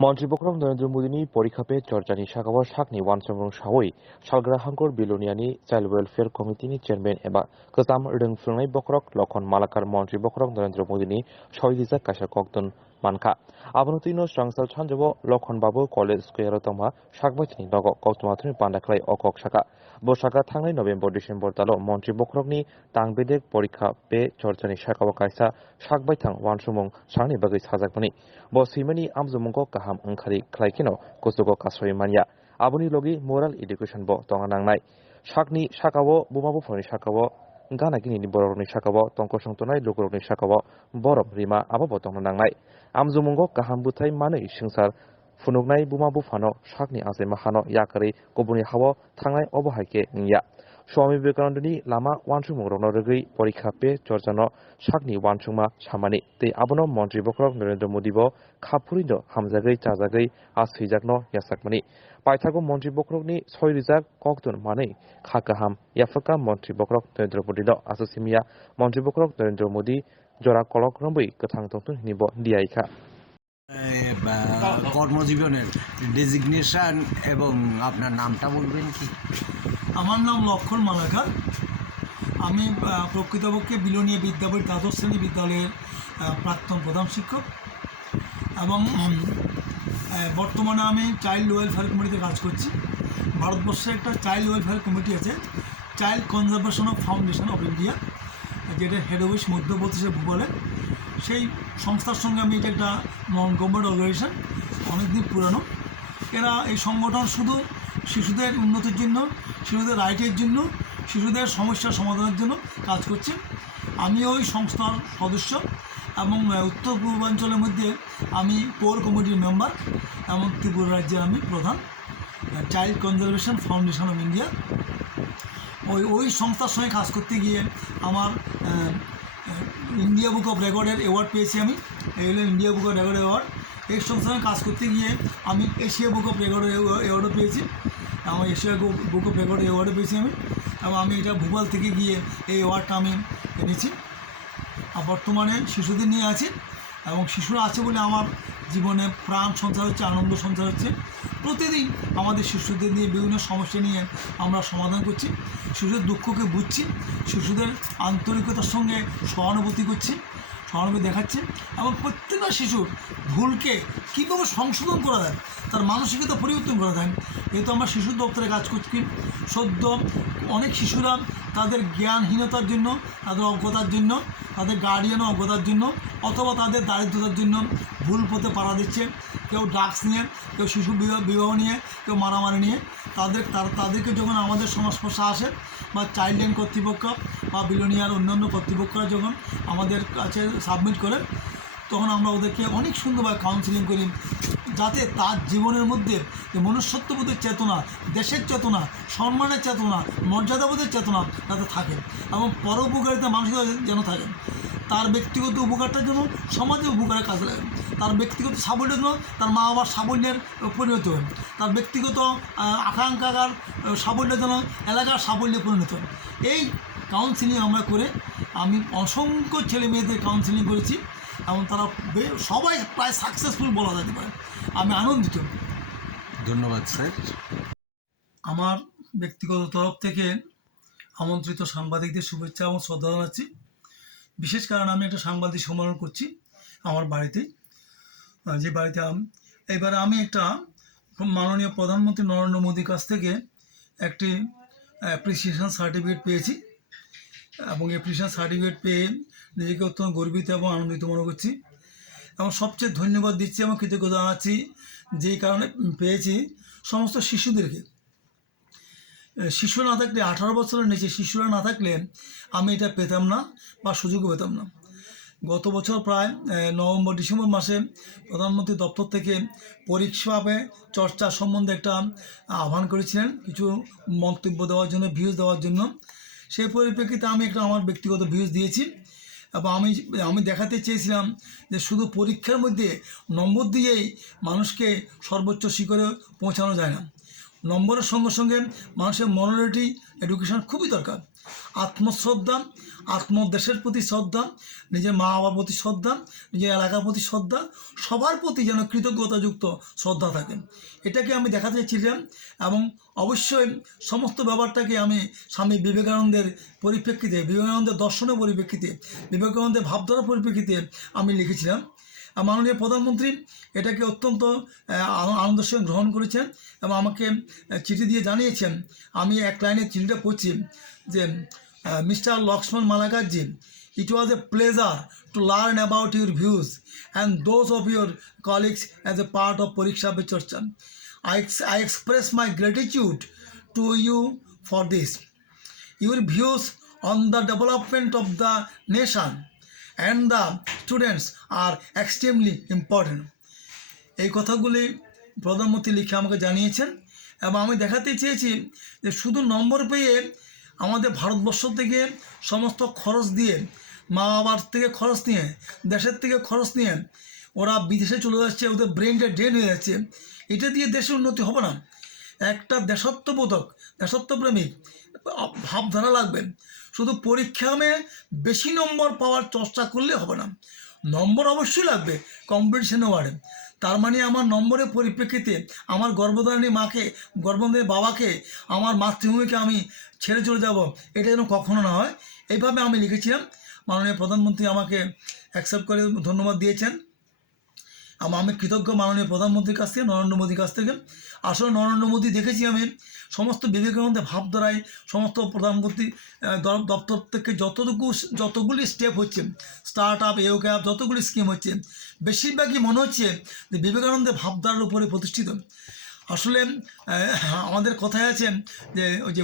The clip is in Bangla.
Montri Bokhorok Narendra Modini পরীক্ষা পে চর্চানি শাখাও শাকনি ওয়ানসমরং সাওই সালগ্রা হাঙ্কর বিলোনিয়ানি চাইল্ড ওয়েলফেয়ার কমিটিनि চেয়ারম্যান एबा गोजाम रोंफुंनाय Bokhorok Lakhan Malakar Montri Bokhorok Narendra Modini सयरिजा Kasa Koktung मानखा आबनतिनो स्रांसाल सानजोबो Lakhan बाबु कलेज स्कुयार तमा साकबायथिनि नगो गौतमाथुनि पान्डाख्लाय अकक साका बोसाका थांनाय नभेम्बर डिसेम्बर दालो Montri Bokhorokनि तांबेदेक परीक्षा पे चर्चानि शाखाव कायसा साकबायथां वानसुमुं सानि बागै साजाकमनि bo simani amjumungko kaham angkhari khlaikino kusugo kasoi mania aboni logi moral education bo tonga nangnai sakni sakao bumabu phoni sakao gana gini ni borokni sakao tongkosong tonai lokorokni sakao borok rima abo bo tonga nangnai amjumungo kaham buthai manui singsar funuknai bumabu phano sakni ase mahano yakari kobuni hawo thangnai obo haike ngya Swami Vivekanandani lama wansungmung rokno rwgui porikha pe chorchano sakni wansungma samani tei abono Montri Bokhorok Narendra Modi bo khapurindo hamjagui chajagui ashuijakno yasakmani paithago Montri Bokhorokni 6,000 Koktung manui khakaham yafaka Montri Bokhorok Narendra Modi no asosimia Montri Bokhorok Narendra Modi jora kolok rambui gothang tongtung hinibo diaikha কর্মজীবনের ডেজিগনেশন এবং আপনার নামটা বলবেন কি? আমার নাম লক্ষণ মালাকার। আমি প্রকৃতপক্ষে বিলোনিয়া বিদ্যাপীঠ দ্বাদশ শ্রেণী বিদ্যালয়ের প্রাক্তন প্রধান শিক্ষক এবং বর্তমানে আমি চাইল্ড ওয়েলফেয়ার কমিটিতে কাজ করছি। ভারতবর্ষে একটা চাইল্ড ওয়েলফেয়ার কমিটি আছে, child conservation of foundation of India, যেটা হেড অফিস মধ্যপ্রদেশে ভূগোলে। সেই সংস্থার সঙ্গে আমি এটা একটা নন গভর্নমেন্ট অর্গানাইজেশন, অনেকদিন পুরানো। এরা এই সংগঠন শুধু শিশুদের উন্নতির জন্য, শিশুদের রাইটের জন্য, শিশুদের সমস্যার সমাধানের জন্য কাজ করছে। আমি ওই সংস্থার সদস্য এবং উত্তর পূর্বাঞ্চলের মধ্যে আমি কোর কমিটির মেম্বার এবং ত্রিপুরা রাজ্যের আমি প্রধান child conservation foundation of India. ওই সংস্থার সঙ্গে কাজ করতে গিয়ে আমার ইন্ডিয়া বুক অফ রেকর্ডের অ্যাওয়ার্ড পেয়েছি। আমি এই হলো India book of record award. এই সংস্থায় কাজ করতে গিয়ে আমি এশিয়া বুক অফ রেকর্ডের অ্যাওয়ার্ডও পেয়েছি। আমার এশিয়া বুক অফ রেকর্ড অ্যাওয়ার্ডও পেয়েছি আমি, এবং আমি এটা ভূগোল থেকে গিয়ে এই অ্যাওয়ার্ডটা আমি এনেছি। আর বর্তমানে শিশুদের নিয়ে আছি এবং শিশুরা আছে বলে আমার জীবনে প্রাণ সঞ্চার হচ্ছে, আনন্দ সঞ্চার হচ্ছে। প্রতিদিন আমাদের শিশুদের নিয়ে বিভিন্ন সমস্যা নিয়ে আমরা সমাধান করছি, শিশুদের দুঃখকে বুঝছি, শিশুদের আন্তরিকতার সঙ্গে সহানুভূতি করছি, সহানুভূতি দেখাচ্ছি এবং প্রত্যেকটা শিশুর ভুলকে কীভাবে সংশোধন করা যায়, তার মানসিকতা পরিবর্তন করা যায়। যেহেতু আমরা শিশু দপ্তরে কাজ করছি, সদ্য অনেক শিশুরা তাদের জ্ঞানহীনতার জন্য, তাদের অজ্ঞতার জন্য, তাদের গার্ডিয়ানও অজ্ঞতার জন্য অথবা তাদের দারিদ্রতার জন্য ভুল পথে পাড়া দিচ্ছে। কেউ ড্রাগস নিয়ে, কেউ শিশু বিবাহ নিয়ে, কেউ মারামারি নিয়ে। তাদেরকে যখন আমাদের সংস্পর্শে আসে বা চাইল্ড লাইন কর্তৃপক্ষ বা বিলোনিয়ার অন্যান্য কর্তৃপক্ষরা যখন আমাদের কাছে সাবমিট করে, তখন আমরা ওদেরকে অনেক সুন্দরভাবে কাউন্সিলিং করি, যাতে তার জীবনের মধ্যে যে মনুষ্যত্ববোধের চেতনা, দেশের চেতনা, সম্মানের চেতনা, মর্যাদাবোধের চেতনা যাতে থাকে এবং পরোপকারিতা মানসিকতা যেন থাকে। তার ব্যক্তিগত উপকারটার জন্য সমাজের উপকারে কাজে লাগে, তার ব্যক্তিগত সাফল্যের জন্য তার মা বাবার সাফল্যের পরিণত হয়, তার ব্যক্তিগত আকাঙ্ক্ষার সাফল্যের জন্য এলাকার সাফল্যে পরিণত হয়। এই কাউন্সিলিং আমরা করে আমি অসংখ্য ছেলে মেয়েদের কাউন্সিলিং করেছি এবং তারা সবাই প্রায় সাকসেসফুল বলা যেতে পারে। আমি আনন্দিত। ধন্যবাদ স্যার। আমার ব্যক্তিগত তরফ থেকে আমন্ত্রিত সাংবাদিকদের শুভেচ্ছা এবং শ্রদ্ধা জানাচ্ছি। বিশেষ কারণে আমি একটা সাংবাদিক সম্মেলন করছি আমার বাড়িতে, যে বাড়িতে এবারে আমি একটা মাননীয় প্রধানমন্ত্রী নরেন্দ্র মোদীর কাছ থেকে একটি অ্যাপ্রিসিয়েশন সার্টিফিকেট পেয়েছি এবং অ্যাপ্রিসিয়েশন সার্টিফিকেট পেয়ে নিজেকে অত্যন্ত গর্বিত এবং আনন্দিত মনে করছি এবং সবচেয়ে ধন্যবাদ দিচ্ছি এবং কৃতজ্ঞতা জানাচ্ছি যেই কারণে পেয়েছি সমস্ত শিশুদেরকে। শিশু না থাকলে, 18 বছরের নিচে শিশুরা না থাকলে আমি এটা পেতাম না বা সুযোগও পেতাম না। গত বছর প্রায় নভেম্বর ডিসেম্বর মাসে প্রধানমন্ত্রী দপ্তর থেকে পরীক্ষা পে চর্চা সম্বন্ধে একটা আহ্বান করেছিলেন কিছু মন্তব্য দেওয়ার জন্য, ভিউজ দেওয়ার জন্য। সেই পরিপ্রেক্ষিতে আমি একটা আমার ব্যক্তিগত ভিউজ দিয়েছি এবং আমি দেখাতে চেয়েছিলাম যে শুধু পরীক্ষার মধ্যে নম্বর দিয়েই মানুষকে সর্বোচ্চ শিখরে পৌঁছানো যায় না। নম্বরের সঙ্গে সঙ্গে মানুষের মরালিটি এডুকেশন খুবই দরকার। আত্মশ্রদ্ধা, আত্মদেশের প্রতি শ্রদ্ধা, নিজের মা বাবার প্রতি শ্রদ্ধা, নিজের এলাকার প্রতি শ্রদ্ধা, সবার প্রতি যেন কৃতজ্ঞতাযুক্ত শ্রদ্ধা থাকে, এটাকে আমি দেখাতে চেয়েছিলাম। এবং অবশ্যই সমস্ত ব্যাপারটাকে আমি স্বামী বিবেকানন্দের পরিপ্রেক্ষিতে, বিবেকানন্দের দর্শনের পরিপ্রেক্ষিতে, বিবেকানন্দের ভাবধারার পরিপ্রেক্ষিতে আমি লিখেছিলাম। মাননীয় প্রধানমন্ত্রী এটাকে অত্যন্ত আনন্দের সঙ্গে গ্রহণ করেছেন এবং আমাকে চিঠি দিয়ে জানিয়েছেন। আমি এক লাইনে চিঠিটা পড়ছি যে, মিস্টার লক্ষ্মণ মালাকারজি, it was a pleasure to learn about your views and those of your colleagues as a part of Pariksha Pe Charcha. I express my gratitude to you for this. Your views on the development of the nation and the students are extremely important. এই কথাগুলি প্রধানমন্ত্রী লিখে আমাকে জানিয়েছেন এবং আমি দেখাতে চেয়েছি যে শুধু নম্বর পেয়ে আমাদের ভারতবর্ষ থেকে সমস্ত খরচ দিয়ে, মা বাবার থেকে খরচ নিয়ে, দেশের থেকে খরচ নিয়ে ওরা বিদেশে চলে যাচ্ছে, ওদের ব্রেনটা ড্রেন হয়ে যাচ্ছে, এটা দিয়ে দেশের উন্নতি হবে না। একটা দেশাত্মবোধক, দেশাত্মপ্রেমিক ভাবধারা লাগবে। শুধু পরীক্ষামে বেশি নম্বর পাওয়ার চর্চা করলে হবে না, নম্বর অবশ্যই লাগবে, কম্পিটিশন ওয়ার্ডে। তার মানে আমার নম্বরের পরিপ্রেক্ষিতে আমার গর্ভধারিণী মাকে, গর্ভধারিণী বাবাকে, আমার মাতৃভূমিকে আমি ছেড়ে চলে যাব, এটা যেন কখনো না হয়। এইভাবে আমি লিখেছিলাম। মাননীয় প্রধানমন্ত্রী আমাকে অ্যাকসেপ্ট করে ধন্যবাদ দিয়েছেন। আমি কৃতজ্ঞ মাননীয় প্রধানমন্ত্রীর কাছ থেকে, নরেন্দ্র মোদীর কাছ থেকে। আসলে নরেন্দ্র মোদী দেখেছি আমি সমস্ত বিবেকানন্দের ভাবধারায়, সমস্ত প্রধানমন্ত্রী দপ্তর থেকে যতগুলি স্টেপ হচ্ছে, স্টার্ট আপ, এওক্যাপ, যতগুলি স্কিম হচ্ছে, বেশিরভাগই মনে হচ্ছে যে বিবেকানন্দের ভাবধারার উপরে প্রতিষ্ঠিত। আসলে আমাদের কথায় আছে যে ওই যে